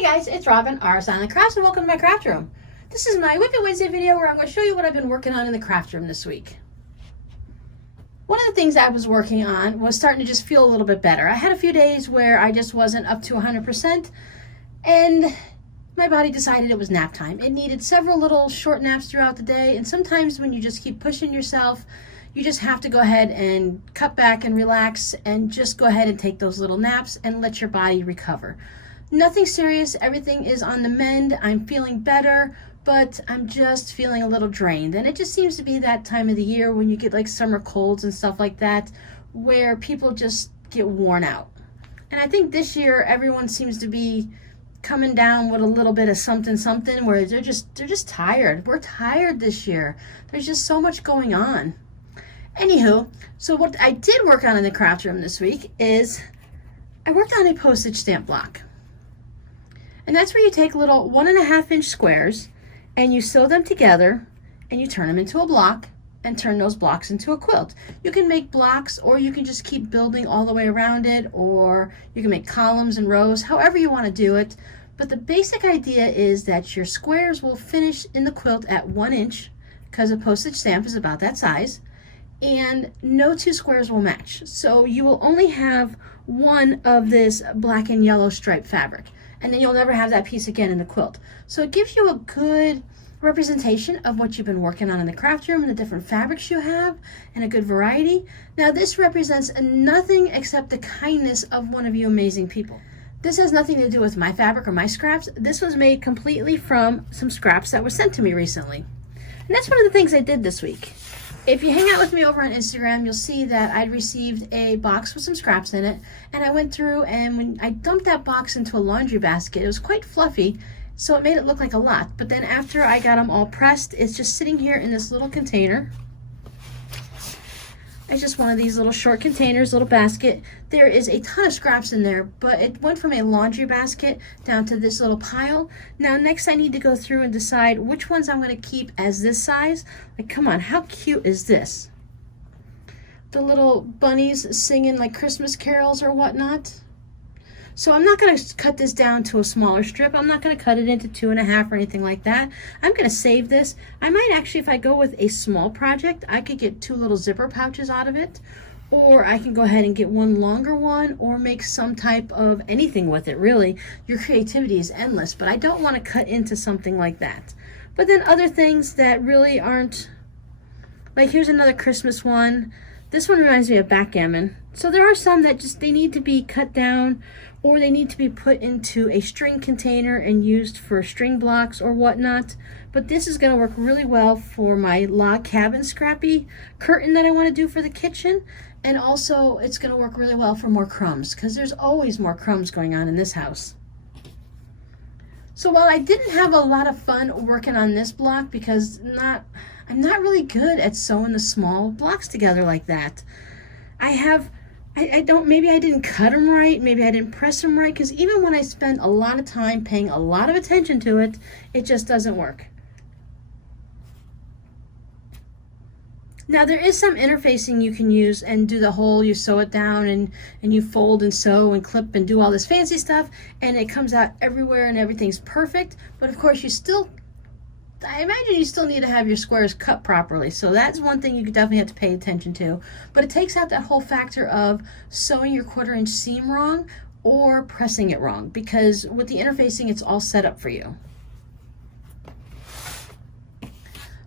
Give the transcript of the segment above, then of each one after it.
Hey guys, it's Robin, RsIslandCrafts, and welcome to my craft room. This is my WiP It Wednesday video where I'm going to show you what I've been working on in the craft room this week. One of the things I was working on was starting to just feel a little bit better. I had a few days where I just wasn't up to 100%, and my body decided it was nap time. It needed several little short naps throughout the day, and sometimes when you just keep pushing yourself, you just have to go ahead and cut back and relax and just go ahead and take those little naps and let your body recover. Nothing serious, everything is on the mend. I'm feeling better, but I'm just feeling a little drained. And it just seems to be that time of the year when you get like summer colds and stuff like that, where people just get worn out. And I think this year everyone seems to be coming down with a little bit of something where they're just tired. We're tired this year. There's just so much going on. Anywho, so what I did work on in the craft room this week is I worked on a postage stamp block. And that's where you take little 1.5-inch squares and you sew them together and you turn them into a block and turn those blocks into a quilt. You can make blocks, or you can just keep building all the way around it, or you can make columns and rows, however you want to do it. But the basic idea is that your squares will finish in the quilt at 1 inch, because a postage stamp is about that size, and no two squares will match. So you will only have one of this black and yellow striped fabric, and then you'll never have that piece again in the quilt. So it gives you a good representation of what you've been working on in the craft room and the different fabrics you have, and a good variety. Now this represents nothing except the kindness of one of you amazing people. This has nothing to do with my fabric or my scraps. This was made completely from some scraps that were sent to me recently. And that's one of the things I did this week. If you hang out with me over on Instagram, you'll see that I'd received a box with some scraps in it, and I went through, and when I dumped that box into a laundry basket, it was quite fluffy, so it made it look like a lot. But then after I got them all pressed, it's just sitting here in this little container. It's just one of these little short containers, little basket. There is a ton of scraps in there, but it went from a laundry basket down to this little pile. Now next I need to go through and decide which ones I'm going to keep as this size. Like, come on, how cute is this? The little bunnies singing like Christmas carols or whatnot. So I'm not going to cut this down to a smaller strip. I'm not going to cut it into 2.5 or anything like that. I'm going to save this. I might actually, if I go with a small project, I could get 2 little zipper pouches out of it. Or I can go ahead and get one longer one, or make some type of anything with it, really. Your creativity is endless, but I don't want to cut into something like that. But then other things that really aren't, like here's another Christmas one. This one reminds me of backgammon. So there are some that just, they need to be cut down, or they need to be put into a string container and used for string blocks or whatnot. But this is going to work really well for my log cabin scrappy curtain that I want to do for the kitchen. And also it's going to work really well for more crumbs, because there's always more crumbs going on in this house. So while I didn't have a lot of fun working on this block, because I'm not really good at sewing the small blocks together like that. Maybe I didn't cut them right, maybe I didn't press them right, because even when I spend a lot of time paying a lot of attention to it, it just doesn't work. Now there is some interfacing you can use and do the whole, you sew it down and you fold and sew and clip and do all this fancy stuff, and it comes out everywhere and everything's perfect. But of course I imagine you still need to have your squares cut properly. So that's one thing you definitely have to pay attention to. But it takes out that whole factor of sewing your 1/4-inch seam wrong or pressing it wrong, because with the interfacing it's all set up for you.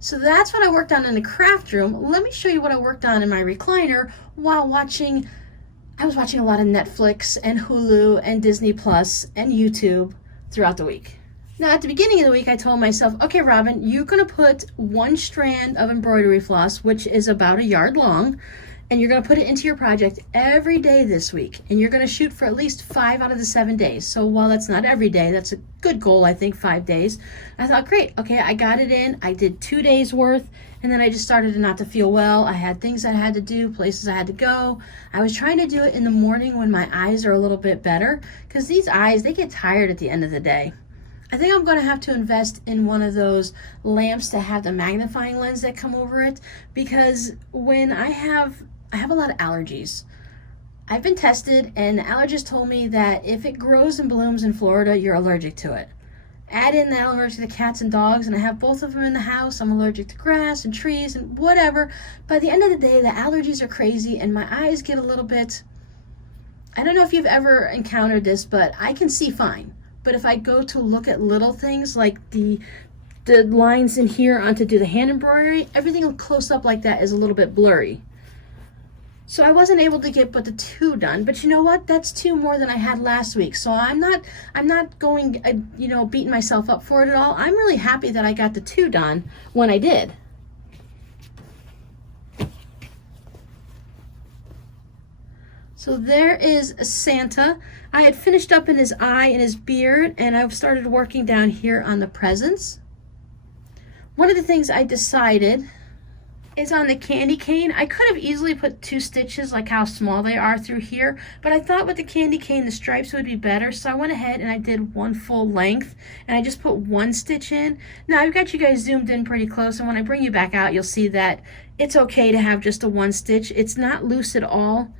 So that's what I worked on in the craft room. Let me show you what I worked on in my recliner while watching. I was watching a lot of Netflix and Hulu and Disney Plus and YouTube throughout the week. Now at the beginning of the week I told myself, okay Robin, you're going to put 1 strand of embroidery floss, which is about 1 yard long, and you're going to put it into your project every day this week, and you're going to shoot for at least 5 out of the 7 days. So while that's not every day, that's a good goal, I think, 5 days. I thought, great, okay, I got it in. I did 2 days worth, and then I just started not to feel well. I had things I had to do, places I had to go. I was trying to do it in the morning when my eyes are a little bit better, because these eyes, they get tired at the end of the day. I think I'm going to have to invest in one of those lamps that have the magnifying lens that come over it, because when I have a lot of allergies. I've been tested, and the allergist told me that if it grows and blooms in Florida, you're allergic to it. Add in that I'm allergic to cats and dogs, and I have both of them in the house. I'm allergic to grass and trees and whatever. By the end of the day, the allergies are crazy, and my eyes get a little bit... I don't know if you've ever encountered this, but I can see fine. But if I go to look at little things like the lines in here on to do the hand embroidery, everything close up like that is a little bit blurry. So I wasn't able to get but the 2 done, but you know what? That's 2 more than I had last week. So I'm not going, beating myself up for it at all. I'm really happy that I got the 2 done when I did. So there is Santa. I had finished up in his eye and his beard, and I've started working down here on the presents. One of the things I decided is on the candy cane. I could have easily put 2 stitches like how small they are through here, but I thought with the candy cane the stripes would be better, so I went ahead and I did 1 full length, and I just put 1 stitch in. Now I've got you guys zoomed in pretty close, and when I bring you back out you'll see that it's okay to have just a 1 stitch. It's not loose at all.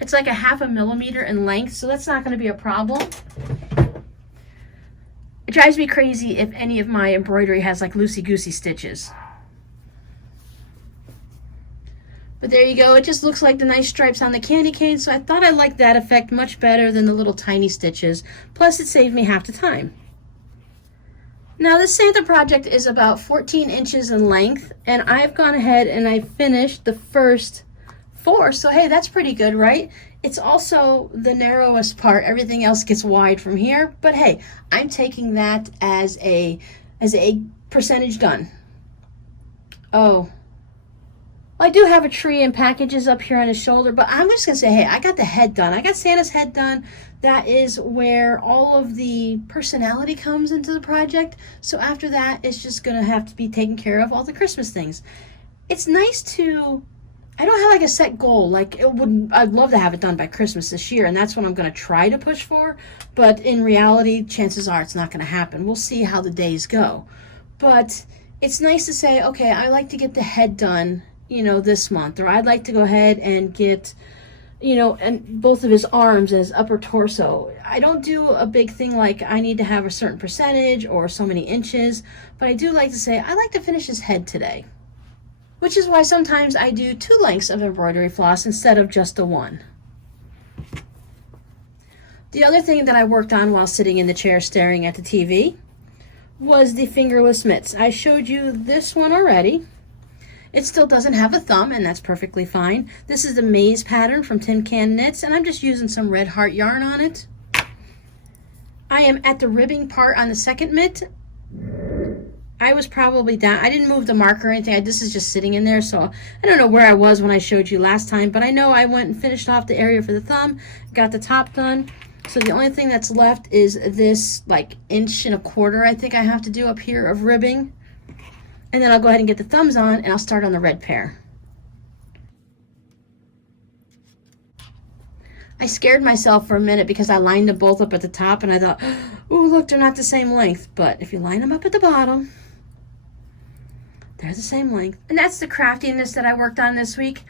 It's like a 1/2 millimeter in length, so that's not going to be a problem. It drives me crazy if any of my embroidery has like loosey-goosey stitches. But there you go. It just looks like the nice stripes on the candy cane, so I thought I liked that effect much better than the little tiny stitches. Plus, it saved me half the time. Now, this Santa project is about 14 inches in length, and I've gone ahead and I finished the first 4, so hey, that's pretty good, right? It's also the narrowest part. Everything else gets wide from here, but hey, I'm taking that as a percentage done. Oh, I do have a tree and packages up here on his shoulder, but I'm just gonna say, hey, I got the head done. I got Santa's head done. That is where all of the personality comes into the project. So after that, it's just gonna have to be taken care of all the Christmas things. It's nice to... I don't have like a set goal. Like I'd love to have it done by Christmas this year, and that's what I'm going to try to push for. But in reality, chances are it's not going to happen. We'll see how the days go. But it's nice to say, okay, I like to get the head done, this month, or I'd like to go ahead and get, and both of his arms and his upper torso. I don't do a big thing like I need to have a certain percentage or so many inches, but I do like to say I like to finish his head today. Which is why sometimes I do 2 lengths of embroidery floss instead of just the 1. The other thing that I worked on while sitting in the chair staring at the TV was the fingerless mitts. I showed you this one already. It still doesn't have a thumb, and that's perfectly fine. This is the maze pattern from Tin Can Knits, and I'm just using some red heart yarn on it. I am at the ribbing part on the second mitt. I was probably down. I didn't move the marker or anything. This is just sitting in there, so I don't know where I was when I showed you last time, but I know I went and finished off the area for the thumb, got the top done. So the only thing that's left is this like 1.25 inch I think I have to do up here of ribbing. And then I'll go ahead and get the thumbs on, and I'll start on the red pair. I scared myself for a minute because I lined them both up at the top, and I thought, oh, look, they're not the same length. But if you line them up at the bottom, they're the same length. And that's the craftiness that I worked on this week.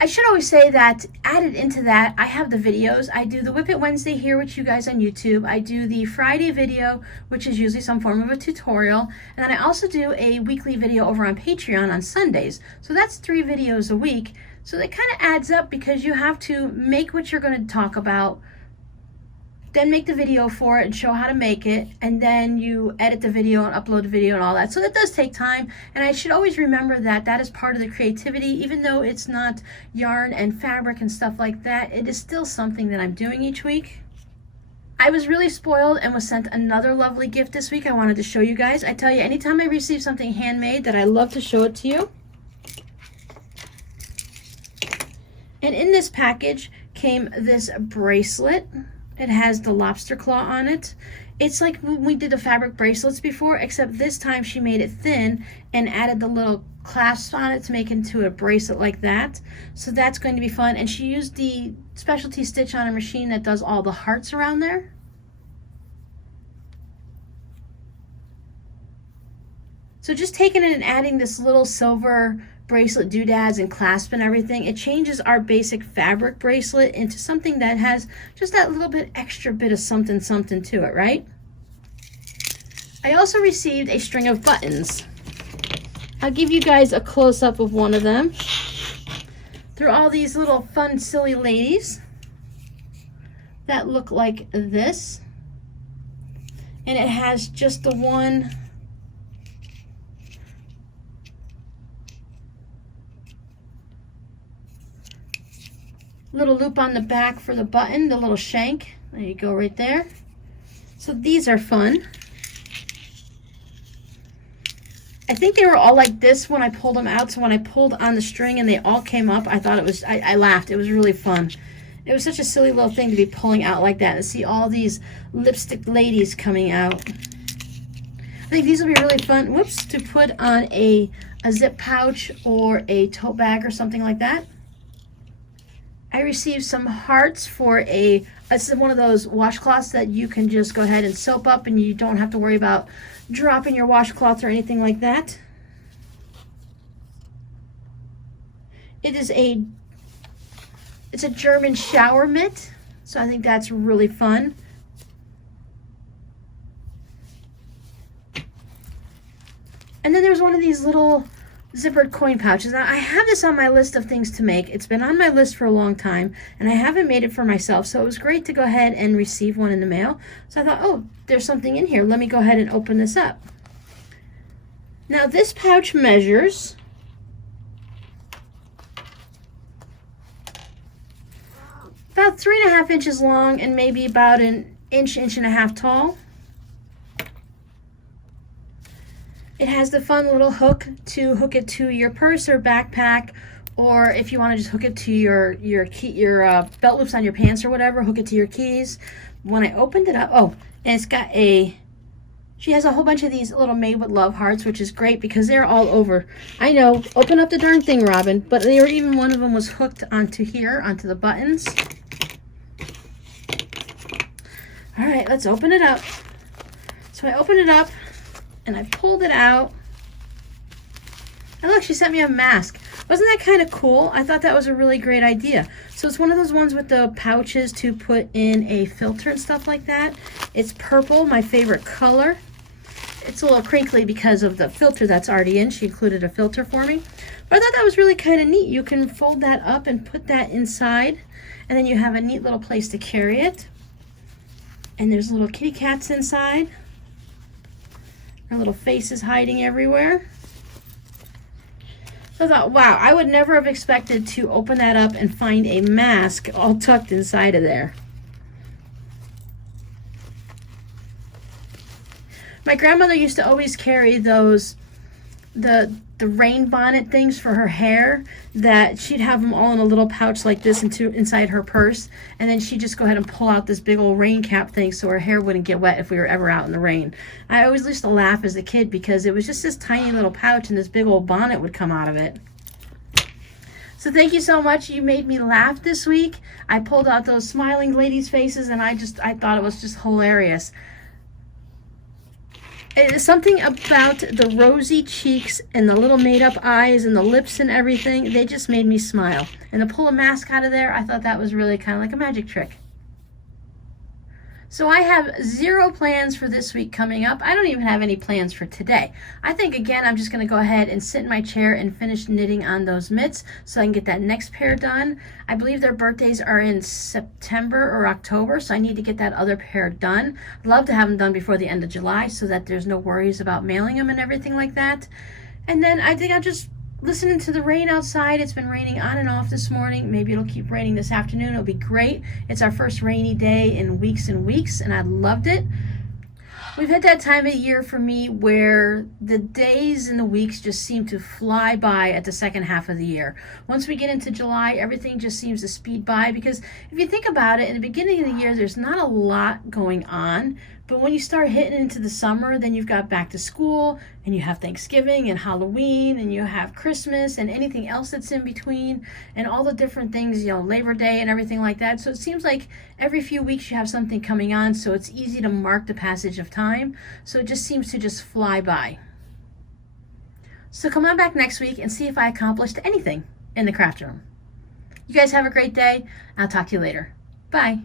I should always say that added into that, I have the videos. I do the WiP It Wednesday here with you guys on YouTube. I do the Friday video, which is usually some form of a tutorial. And then I also do a weekly video over on Patreon on Sundays. So that's 3 videos a week. So that kind of adds up because you have to make what you're going to talk about, then make the video for it and show how to make it, and then you edit the video and upload the video and all that. So that does take time, and I should always remember that that is part of the creativity. Even though it's not yarn and fabric and stuff like that, it is still something that I'm doing each week. I was really spoiled and was sent another lovely gift this week I wanted to show you guys. I tell you, anytime I receive something handmade that I love to show it to you. And in this package came this bracelet. It has the lobster claw on it. It's like when we did the fabric bracelets before, except this time she made it thin and added the little clasps on it to make it into a bracelet like that. So that's going to be fun. And she used the specialty stitch on a machine that does all the hearts around there. So just taking it and adding this little silver bracelet doodads and clasp and everything. It changes our basic fabric bracelet into something that has just that little bit extra bit of something something to it, right? I also received a string of buttons. I'll give you guys a close-up of one of them. They're all these little fun, silly ladies that look like this. And it has just the one little loop on the back for the button, the little shank. There you go, right there. So these are fun. I think they were all like this when I pulled them out. So when I pulled on the string and they all came up, I thought it was, I laughed. It was really fun. It was such a silly little thing to be pulling out like that and see all these lipstick ladies coming out. I think these will be really fun, whoops, to put on a zip pouch or a tote bag or something like that. I received some hearts for this is one of those washcloths that you can just go ahead and soap up and you don't have to worry about dropping your washcloth or anything like that. It's a German shower mitt, so I think that's really fun. And then there's one of these little zippered coin pouches. Now, I have this on my list of things to make. It's been on my list for a long time, and I haven't made it for myself, so it was great to go ahead and receive one in the mail. So I thought, oh, there's something in here. Let me go ahead and open this up. Now, this pouch measures about 3.5 inches long and maybe about an inch, inch and a half tall. It has the fun little hook to hook it to your purse or backpack, or if you want to just hook it to your belt loops on your pants or whatever, hook it to your keys. When I opened it up, oh, and it's got she has a whole bunch of these little made with love hearts, which is great because they're all over. I know, open up the darn thing, Robin, but they were even, one of them was hooked onto here, onto the buttons. All right, let's open it up. So I opened it up and I pulled it out. And look, she sent me a mask. Wasn't that kind of cool? I thought that was a really great idea. So it's one of those ones with the pouches to put in a filter and stuff like that. It's purple, my favorite color. It's a little crinkly because of the filter that's already in. She included a filter for me. But I thought that was really kind of neat. You can fold that up and put that inside, and then you have a neat little place to carry it. And there's little kitty cats inside. Her little faces hiding everywhere. So I thought, wow, I would never have expected to open that up and find a mask all tucked inside of there. My grandmother used to always carry those, the rain bonnet things for her hair, that she'd have them all in a little pouch like this inside her purse, and then she'd just go ahead and pull out this big old rain cap thing so her hair wouldn't get wet if we were ever out in the rain. I always used to laugh as a kid because it was just this tiny little pouch and this big old bonnet would come out of it. So thank you so much. You made me laugh this week. I pulled out those smiling ladies' faces and I thought it was just hilarious. It's something about the rosy cheeks and the little made-up eyes and the lips and everything. They just made me smile. And to pull a mask out of there, I thought that was really kind of like a magic trick. So I have 0 plans for this week coming up. I don't even have any plans for today. I think, again, I'm just going to go ahead and sit in my chair and finish knitting on those mitts so I can get that next pair done. I believe their birthdays are in September or October, so I need to get that other pair done. I'd love to have them done before the end of July so that there's no worries about mailing them and everything like that. And then I think I'll just listening to the rain outside. It's been raining on and off this morning. Maybe it'll keep raining this afternoon. It'll be great. It's our first rainy day in weeks and weeks, and I loved it. We've hit that time of year for me where the days and the weeks just seem to fly by at the second half of the year. Once we get into July, everything just seems to speed by because if you think about it, in the beginning of the year, there's not a lot going on. But when you start hitting into the summer, then you've got back to school and you have Thanksgiving and Halloween and you have Christmas and anything else that's in between and all the different things, you know, Labor Day and everything like that. So it seems like every few weeks you have something coming on, so it's easy to mark the passage of time. So it just seems to just fly by. So come on back next week and see if I accomplished anything in the craft room. You guys have a great day. I'll talk to you later. Bye.